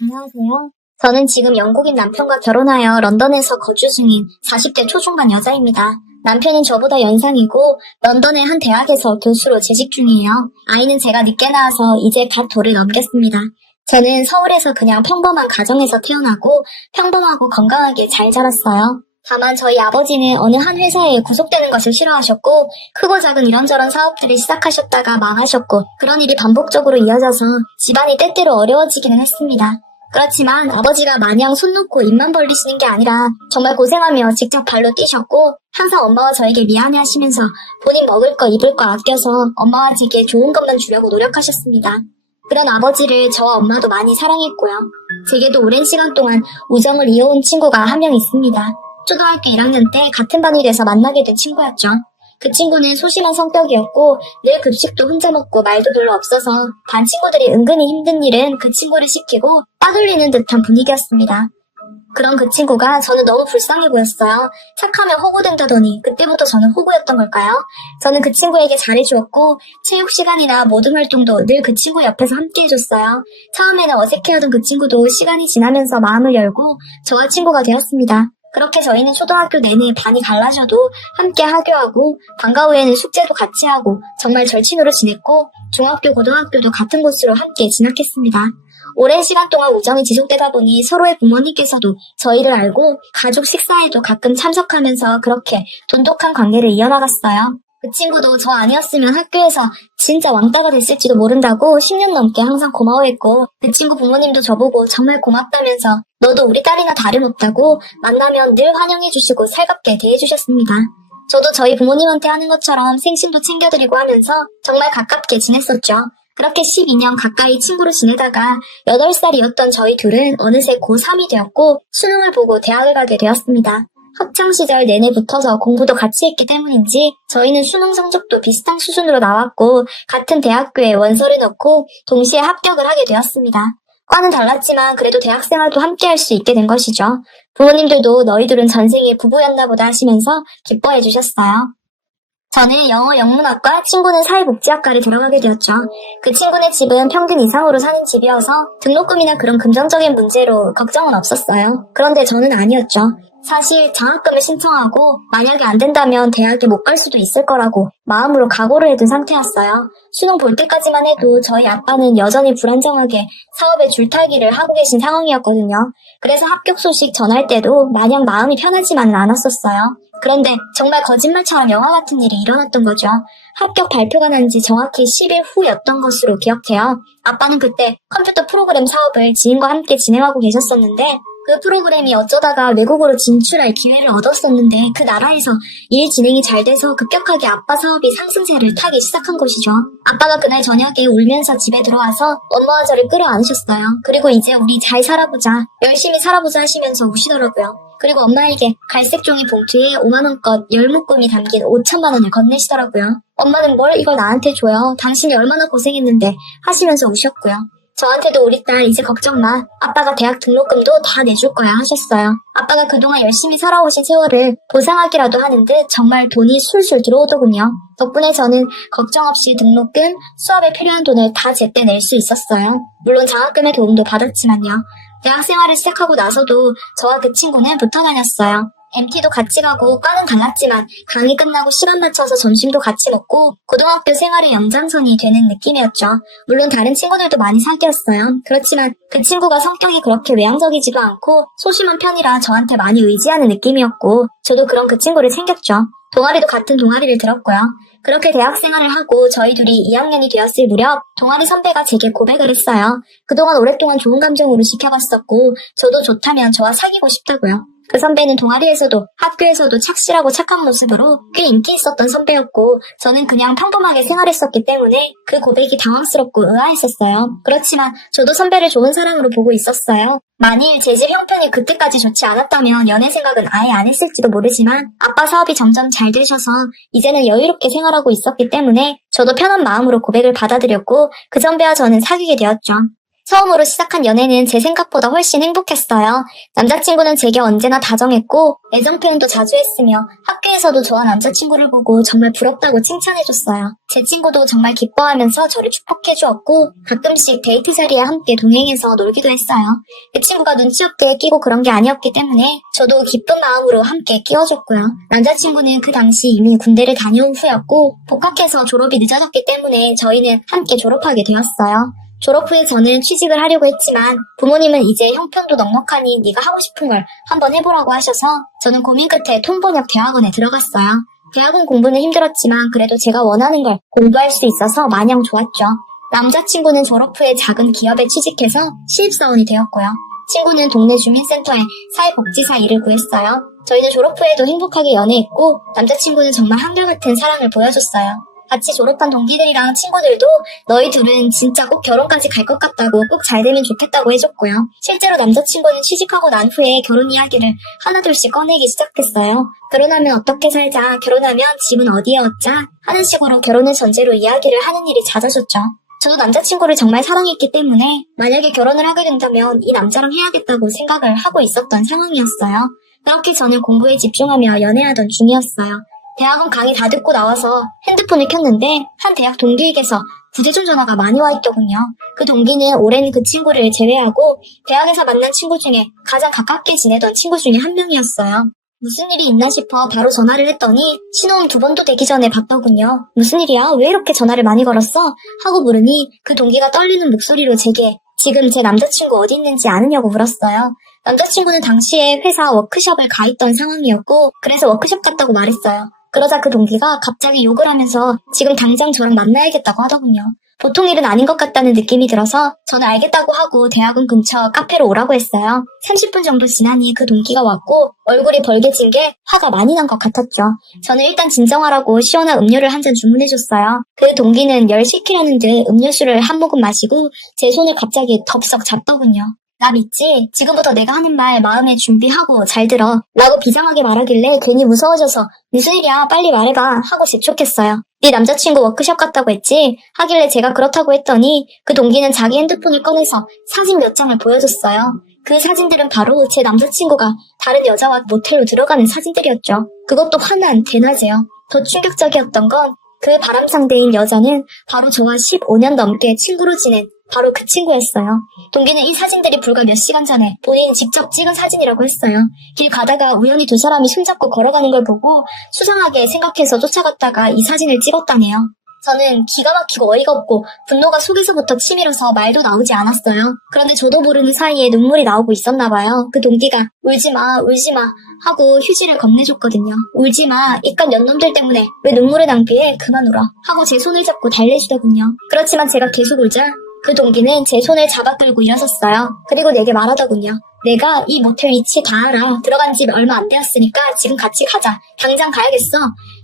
안녕하세요. 저는 지금 영국인 남편과 결혼하여 런던에서 거주 중인 40대 초중반 여자입니다. 남편은 저보다 연상이고 런던의 한 대학에서 교수로 재직 중이에요. 아이는 제가 늦게 낳아서 이제 갓 돌을 넘겼습니다. 저는 서울에서 그냥 평범한 가정에서 태어나고 평범하고 건강하게 잘 자랐어요. 다만 저희 아버지는 어느 한 회사에 구속되는 것을 싫어하셨고 크고 작은 이런저런 사업들을 시작하셨다가 망하셨고 그런 일이 반복적으로 이어져서 집안이 때때로 어려워지기는 했습니다. 그렇지만 아버지가 마냥 손 놓고 입만 벌리시는 게 아니라 정말 고생하며 직접 발로 뛰셨고 항상 엄마와 저에게 미안해 하시면서 본인 먹을 거 입을 거 아껴서 엄마와 제게 좋은 것만 주려고 노력하셨습니다. 그런 아버지를 저와 엄마도 많이 사랑했고요. 제게도 오랜 시간 동안 우정을 이어온 친구가 한 명 있습니다. 초등학교 1학년 때 같은 반이 돼서 만나게 된 친구였죠. 그 친구는 소심한 성격이었고 늘 급식도 혼자 먹고 말도 별로 없어서 반 친구들이 은근히 힘든 일은 그 친구를 시키고 따돌리는 듯한 분위기였습니다. 그런 그 친구가 저는 너무 불쌍해 보였어요. 착하면 호구된다더니 그때부터 저는 호구였던 걸까요? 저는 그 친구에게 잘해주었고 체육 시간이나 모든 활동도 늘 그 친구 옆에서 함께 해줬어요. 처음에는 어색해하던 그 친구도 시간이 지나면서 마음을 열고 저와 친구가 되었습니다. 그렇게 저희는 초등학교 내내 반이 갈라져도 함께 하교하고 방과 후에는 숙제도 같이 하고 정말 절친으로 지냈고 중학교, 고등학교도 같은 곳으로 함께 진학했습니다. 오랜 시간 동안 우정이 지속되다 보니 서로의 부모님께서도 저희를 알고 가족 식사에도 가끔 참석하면서 그렇게 돈독한 관계를 이어나갔어요. 그 친구도 저 아니었으면 학교에서 진짜 왕따가 됐을지도 모른다고 10년 넘게 항상 고마워했고 그 친구 부모님도 저보고 정말 고맙다면서 너도 우리 딸이나 다름없다고 만나면 늘 환영해주시고 살갑게 대해주셨습니다. 저도 저희 부모님한테 하는 것처럼 생신도 챙겨드리고 하면서 정말 가깝게 지냈었죠. 그렇게 12년 가까이 친구로 지내다가 8살이었던 저희 둘은 어느새 고3이 되었고 수능을 보고 대학을 가게 되었습니다. 학창시절 내내 붙어서 공부도 같이 했기 때문인지 저희는 수능 성적도 비슷한 수준으로 나왔고 같은 대학교에 원서를 넣고 동시에 합격을 하게 되었습니다. 과는 달랐지만 그래도 대학생활도 함께 할 수 있게 된 것이죠. 부모님들도 너희들은 전생에 부부였나 보다 하시면서 기뻐해 주셨어요. 저는 영어 영문학과, 친구는 사회복지학과를 들어가게 되었죠. 그 친구네 집은 평균 이상으로 사는 집이어서 등록금이나 그런 금전적인 문제로 걱정은 없었어요. 그런데 저는 아니었죠. 사실 장학금을 신청하고 만약에 안 된다면 대학에 못 갈 수도 있을 거라고 마음으로 각오를 해둔 상태였어요. 수능 볼 때까지만 해도 저희 아빠는 여전히 불안정하게 사업에 줄타기를 하고 계신 상황이었거든요. 그래서 합격 소식 전할 때도 마냥 마음이 편하지만은 않았었어요. 그런데 정말 거짓말처럼 영화 같은 일이 일어났던 거죠. 합격 발표가 난 지 정확히 10일 후였던 것으로 기억해요. 아빠는 그때 컴퓨터 프로그램 사업을 지인과 함께 진행하고 계셨었는데 그 프로그램이 어쩌다가 외국으로 진출할 기회를 얻었었는데 그 나라에서 일 진행이 잘 돼서 급격하게 아빠 사업이 상승세를 타기 시작한 것이죠. 아빠가 그날 저녁에 울면서 집에 들어와서 엄마와 저를 끌어안으셨어요. 그리고 이제 우리 잘 살아보자, 열심히 살아보자 하시면서 우시더라고요. 그리고 엄마에게 갈색 종이 봉투에 5만원껏 열묶음이 담긴 5천만 원을 건네시더라고요. 엄마는 뭘 이걸 나한테 줘요. 당신이 얼마나 고생했는데 하시면서 우셨고요. 저한테도 우리 딸 이제 걱정 마. 아빠가 대학 등록금도 다 내줄 거야 하셨어요. 아빠가 그동안 열심히 살아오신 세월을 보상하기라도 하는 듯 정말 돈이 술술 들어오더군요. 덕분에 저는 걱정 없이 등록금, 수업에 필요한 돈을 다 제때 낼 수 있었어요. 물론 장학금의 도움도 받았지만요. 대학 생활을 시작하고 나서도 저와 그 친구는 붙어 다녔어요. MT도 같이 가고 과는 달랐지만 강의 끝나고 시간 맞춰서 점심도 같이 먹고 고등학교 생활의 연장선이 되는 느낌이었죠. 물론 다른 친구들도 많이 사귀었어요. 그렇지만 그 친구가 성격이 그렇게 외향적이지도 않고 소심한 편이라 저한테 많이 의지하는 느낌이었고 저도 그런 그 친구를 챙겼죠. 동아리도 같은 동아리를 들었고요. 그렇게 대학 생활을 하고 저희 둘이 2학년이 되었을 무렵 동아리 선배가 제게 고백을 했어요. 그동안 오랫동안 좋은 감정으로 지켜봤었고 저도 좋다면 저와 사귀고 싶다고요. 그 선배는 동아리에서도 학교에서도 착실하고 착한 모습으로 꽤 인기 있었던 선배였고 저는 그냥 평범하게 생활했었기 때문에 그 고백이 당황스럽고 의아했었어요. 그렇지만 저도 선배를 좋은 사람으로 보고 있었어요. 만일 제 집 형편이 그때까지 좋지 않았다면 연애 생각은 아예 안 했을지도 모르지만 아빠 사업이 점점 잘 되셔서 이제는 여유롭게 생활하고 있었기 때문에 저도 편한 마음으로 고백을 받아들였고 그 선배와 저는 사귀게 되었죠. 처음으로 시작한 연애는 제 생각보다 훨씬 행복했어요. 남자친구는 제게 언제나 다정했고 애정 표현도 자주 했으며 학교에서도 저와 남자친구를 보고 정말 부럽다고 칭찬해줬어요. 제 친구도 정말 기뻐하면서 저를 축복해주었고 가끔씩 데이트 자리에 함께 동행해서 놀기도 했어요. 그 친구가 눈치 없게 끼고 그런 게 아니었기 때문에 저도 기쁜 마음으로 함께 끼워줬고요. 남자친구는 그 당시 이미 군대를 다녀온 후였고 복학해서 졸업이 늦어졌기 때문에 저희는 함께 졸업하게 되었어요. 졸업 후에 저는 취직을 하려고 했지만 부모님은 이제 형편도 넉넉하니 네가 하고 싶은 걸 한번 해보라고 하셔서 저는 고민 끝에 통번역 대학원에 들어갔어요. 대학원 공부는 힘들었지만 그래도 제가 원하는 걸 공부할 수 있어서 마냥 좋았죠. 남자친구는 졸업 후에 작은 기업에 취직해서 신입사원이 되었고요. 친구는 동네 주민센터에 사회복지사 일을 구했어요. 저희는 졸업 후에도 행복하게 연애했고 남자친구는 정말 한결같은 사랑을 보여줬어요. 같이 졸업한 동기들이랑 친구들도 너희 둘은 진짜 꼭 결혼까지 갈 것 같다고 꼭 잘 되면 좋겠다고 해줬고요. 실제로 남자친구는 취직하고 난 후에 결혼 이야기를 하나둘씩 꺼내기 시작했어요. 결혼하면 어떻게 살자, 결혼하면 집은 어디에 얻자 하는 식으로 결혼을 전제로 이야기를 하는 일이 잦아졌죠. 저도 남자친구를 정말 사랑했기 때문에 만약에 결혼을 하게 된다면 이 남자랑 해야겠다고 생각을 하고 있었던 상황이었어요. 그렇게 저는 공부에 집중하며 연애하던 중이었어요. 대학원 강의 다 듣고 나와서 핸드폰을 켰는데 한 대학 동기에게서 부재중 전화가 많이 와 있더군요. 그 동기는 오랜 그 친구를 제외하고 대학에서 만난 친구 중에 가장 가깝게 지내던 친구 중에 한 명이었어요. 무슨 일이 있나 싶어 바로 전화를 했더니 신호음 2번도 되기 전에 받더군요. 무슨 일이야? 왜 이렇게 전화를 많이 걸었어? 하고 물으니 그 동기가 떨리는 목소리로 제게 지금 제 남자친구 어디 있는지 아느냐고 물었어요. 남자친구는 당시에 회사 워크숍을 가 있던 상황이었고 그래서 워크숍 갔다고 말했어요. 그러자 그 동기가 갑자기 욕을 하면서 지금 당장 저랑 만나야겠다고 하더군요. 보통 일은 아닌 것 같다는 느낌이 들어서 저는 알겠다고 하고 대학원 근처 카페로 오라고 했어요. 30분 정도 지나니 그 동기가 왔고 얼굴이 벌개진 게 화가 많이 난 것 같았죠. 저는 일단 진정하라고 시원한 음료를 한 잔 주문해줬어요. 그 동기는 열 시키라는 듯 음료수를 한 모금 마시고 제 손을 갑자기 덥석 잡더군요. 나 믿지? 지금부터 내가 하는 말 마음에 준비하고 잘 들어 라고 비장하게 말하길래 괜히 무서워져서 무슨 일이야 빨리 말해봐 하고 재촉했어요. 네 남자친구 워크숍 갔다고 했지? 하길래 제가 그렇다고 했더니 그 동기는 자기 핸드폰을 꺼내서 사진 몇 장을 보여줬어요. 그 사진들은 바로 제 남자친구가 다른 여자와 모텔로 들어가는 사진들이었죠. 그것도 화난 대낮에요. 더 충격적이었던 건 그 바람 상대인 여자는 바로 저와 15년 넘게 친구로 지낸 바로 그 친구였어요. 동기는 이 사진들이 불과 몇 시간 전에 본인이 직접 찍은 사진이라고 했어요. 길 가다가 우연히 두 사람이 손잡고 걸어가는 걸 보고 수상하게 생각해서 쫓아갔다가 이 사진을 찍었다네요. 저는 기가 막히고 어이가 없고 분노가 속에서부터 치밀어서 말도 나오지 않았어요. 그런데 저도 모르는 사이에 눈물이 나오고 있었나 봐요. 그 동기가 울지마 울지마 하고 휴지를 건네줬거든요. 울지마 이깟 년놈들 때문에 왜 눈물을 낭비해 그만 울어 하고 제 손을 잡고 달래주더군요. 그렇지만 제가 계속 울자 그 동기는 제 손을 잡아 끌고 일어섰어요. 그리고 내게 말하더군요. 내가 이 모텔 위치 다 알아. 들어간 지 얼마 안 되었으니까 지금 같이 가자. 당장 가야겠어.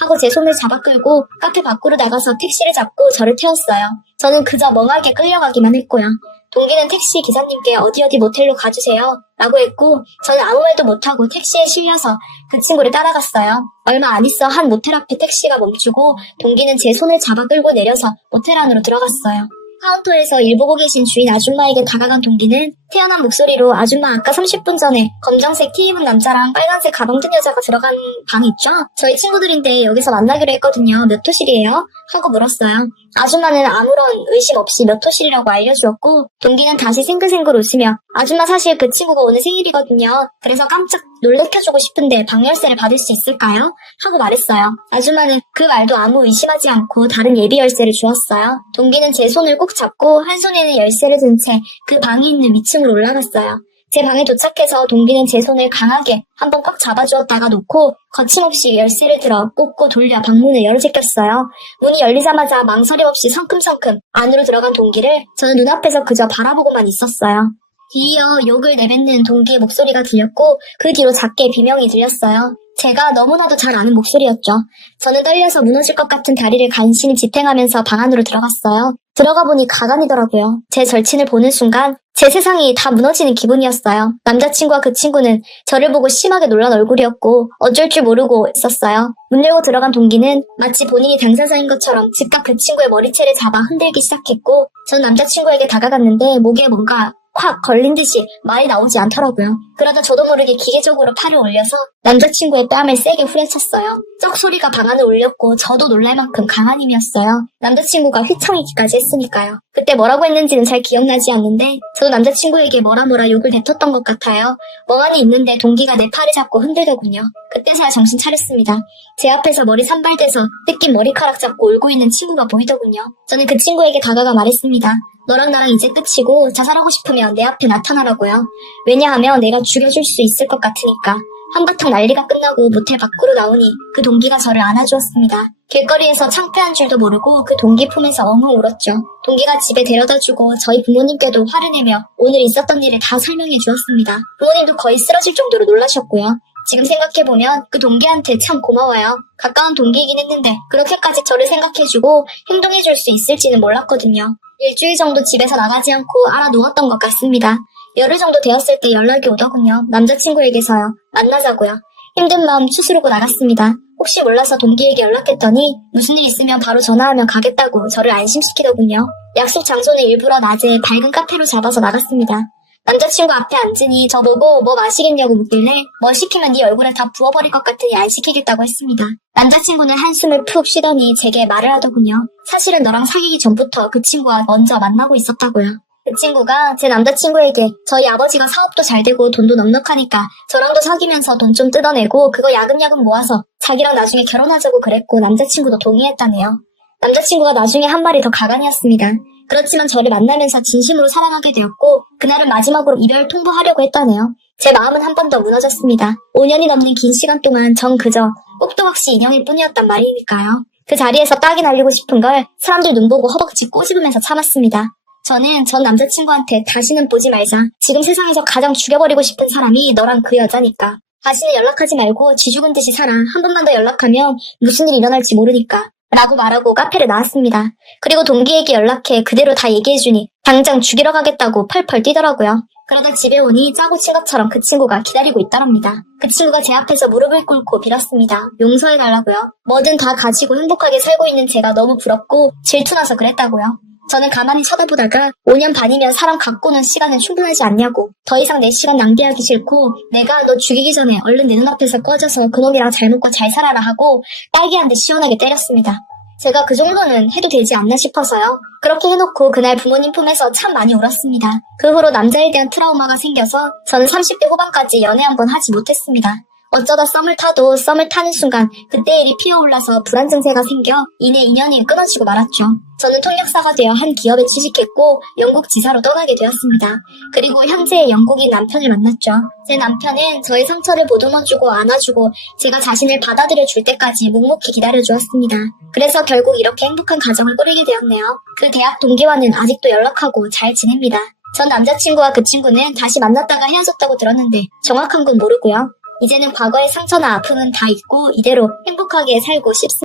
하고 제 손을 잡아 끌고 카페 밖으로 나가서 택시를 잡고 저를 태웠어요. 저는 그저 멍하게 끌려가기만 했고요. 동기는 택시 기사님께 어디 모텔로 가주세요 라고 했고 저는 아무 말도 못하고 택시에 실려서 그 친구를 따라갔어요. 얼마 안 있어 한 모텔 앞에 택시가 멈추고 동기는 제 손을 잡아 끌고 내려서 모텔 안으로 들어갔어요. 카운터에서 일 보고 계신 주인 아줌마에게 다가간 동기는 태연한 목소리로 아줌마 아까 30분 전에 검정색 티 입은 남자랑 빨간색 가방 든 여자가 들어간 방 있죠? 저희 친구들인데 여기서 만나기로 했거든요. 몇 호실이에요? 하고 물었어요. 아줌마는 아무런 의심 없이 몇 호실이라고 알려주었고 동기는 다시 생글생글 웃으며 아줌마 사실 그 친구가 오늘 생일이거든요. 그래서 깜짝 놀래켜주고 싶은데 방 열쇠를 받을 수 있을까요? 하고 말했어요. 아줌마는 그 말도 아무 의심하지 않고 다른 예비 열쇠를 주었어요. 동기는 제 손을 꼭 잡고 한 손에는 열쇠를 든 채 그 방이 있는 위층으로 올라갔어요. 제 방에 도착해서 동기는 제 손을 강하게 한번 꽉 잡아주었다가 놓고 거침없이 열쇠를 들어 꽂고 돌려 방문을 열어 제꼈어요. 문이 열리자마자 망설임 없이 성큼성큼 안으로 들어간 동기를 저는 눈앞에서 그저 바라보고만 있었어요. 뒤이어 욕을 내뱉는 동기의 목소리가 들렸고 그 뒤로 작게 비명이 들렸어요. 제가 너무나도 잘 아는 목소리였죠. 저는 떨려서 무너질 것 같은 다리를 간신히 지탱하면서 방 안으로 들어갔어요. 들어가 보니 가관이더라고요. 제 절친을 보는 순간 제 세상이 다 무너지는 기분이었어요. 남자친구와 그 친구는 저를 보고 심하게 놀란 얼굴이었고 어쩔 줄 모르고 있었어요. 문 열고 들어간 동기는 마치 본인이 당사자인 것처럼 즉각 그 친구의 머리채를 잡아 흔들기 시작했고 전 남자친구에게 다가갔는데 목에 뭔가 콱 걸린 듯이 말이 나오지 않더라고요. 그러다 저도 모르게 기계적으로 팔을 올려서 남자친구의 뺨을 세게 후려쳤어요. 쩍 소리가 방 안을 울렸고 저도 놀랄 만큼 강한 힘이었어요. 남자친구가 휘청이기까지 했으니까요. 그때 뭐라고 했는지는 잘 기억나지 않는데 저도 남자친구에게 뭐라 욕을 내텄던 것 같아요. 멍하니 있는데 동기가 내 팔을 잡고 흔들더군요. 그때서야 정신 차렸습니다. 제 앞에서 머리 산발돼서 뜯긴 머리카락 잡고 울고 있는 친구가 보이더군요. 저는 그 친구에게 다가가 말했습니다. 너랑 나랑 이제 끝이고 자살하고 싶으면 내 앞에 나타나라고요. 왜냐하면 내가 죽여줄 수 있을 것 같으니까. 한바탕 난리가 끝나고 모텔 밖으로 나오니 그 동기가 저를 안아주었습니다. 길거리에서 창피한 줄도 모르고 그 동기 품에서 엉엉 울었죠. 동기가 집에 데려다주고 저희 부모님께도 화를 내며 오늘 있었던 일을 다 설명해 주었습니다. 부모님도 거의 쓰러질 정도로 놀라셨고요. 지금 생각해보면 그 동기한테 참 고마워요. 가까운 동기이긴 했는데 그렇게까지 저를 생각해주고 행동해줄 수 있을지는 몰랐거든요. 일주일 정도 집에서 나가지 않고 알아 누웠던 것 같습니다. 열흘 정도 되었을 때 연락이 오더군요. 남자친구에게서요. 만나자고요. 힘든 마음 추스르고 나갔습니다. 혹시 몰라서 동기에게 연락했더니 무슨 일 있으면 바로 전화하면 가겠다고 저를 안심시키더군요. 약속 장소는 일부러 낮에 밝은 카페로 잡아서 나갔습니다. 남자친구 앞에 앉으니 저보고 뭐 마시겠냐고 묻길래 뭐 시키면 네 얼굴에 다 부어버릴 것 같으니 안 시키겠다고 했습니다. 남자친구는 한숨을 푹 쉬더니 제게 말을 하더군요. 사실은 너랑 사귀기 전부터 그 친구와 먼저 만나고 있었다고요. 그 친구가 제 남자친구에게 저희 아버지가 사업도 잘 되고 돈도 넉넉하니까 저랑도 사귀면서 돈 좀 뜯어내고 그거 야금야금 모아서 자기랑 나중에 결혼하자고 그랬고 남자친구도 동의했다네요. 남자친구가 나중에 한 말이 더 가관이었습니다. 그렇지만 저를 만나면서 진심으로 사랑하게 되었고 그날은 마지막으로 이별 통보하려고 했다네요. 제 마음은 한 번 더 무너졌습니다. 5년이 넘는 긴 시간 동안 전 그저 꼭도 없이 인형일 뿐이었단 말이니까요. 그 자리에서 딱이 날리고 싶은 걸 사람들 눈 보고 허벅지 꼬집으면서 참았습니다. 저는 전 남자친구한테 다시는 보지 말자. 지금 세상에서 가장 죽여버리고 싶은 사람이 너랑 그 여자니까. 다시는 연락하지 말고 쥐 죽은 듯이 살아. 한 번만 더 연락하면 무슨 일이 일어날지 모르니까. 라고 말하고 카페를 나왔습니다. 그리고 동기에게 연락해 그대로 다 얘기해주니 당장 죽이러 가겠다고 펄펄 뛰더라고요. 그러다 집에 오니 짜고 친 것처럼 그 친구가 기다리고 있더랍니다. 그 친구가 제 앞에서 무릎을 꿇고 빌었습니다. 용서해달라고요. 뭐든 다 가지고 행복하게 살고 있는 제가 너무 부럽고 질투나서 그랬다고요. 저는 가만히 쳐다보다가 5년 반이면 사람 갖고는 시간은 충분하지 않냐고 더 이상 내 시간 낭비하기 싫고 내가 너 죽이기 전에 얼른 내 눈앞에서 꺼져서 그놈이랑 잘 먹고 잘 살아라 하고 딸기 한 대 시원하게 때렸습니다. 제가 그 정도는 해도 되지 않나 싶어서요. 그렇게 해놓고 그날 부모님 품에서 참 많이 울었습니다. 그 후로 남자에 대한 트라우마가 생겨서 저는 30대 후반까지 연애 한번 하지 못했습니다. 어쩌다 썸을 타도 썸을 타는 순간 그때 일이 피어올라서 불안 증세가 생겨 이내 인연이 끊어지고 말았죠. 저는 통역사가 되어 한 기업에 취직했고 영국 지사로 떠나게 되었습니다. 그리고 현재의 영국인 남편을 만났죠. 제 남편은 저의 상처를 보듬어주고 안아주고 제가 자신을 받아들여 줄 때까지 묵묵히 기다려주었습니다. 그래서 결국 이렇게 행복한 가정을 꾸리게 되었네요. 그 대학 동기와는 아직도 연락하고 잘 지냅니다. 전 남자친구와 그 친구는 다시 만났다가 헤어졌다고 들었는데 정확한 건 모르고요. 이제는 과거의 상처나 아픔은 다 잊고 이대로 행복하게 살고 싶습니다.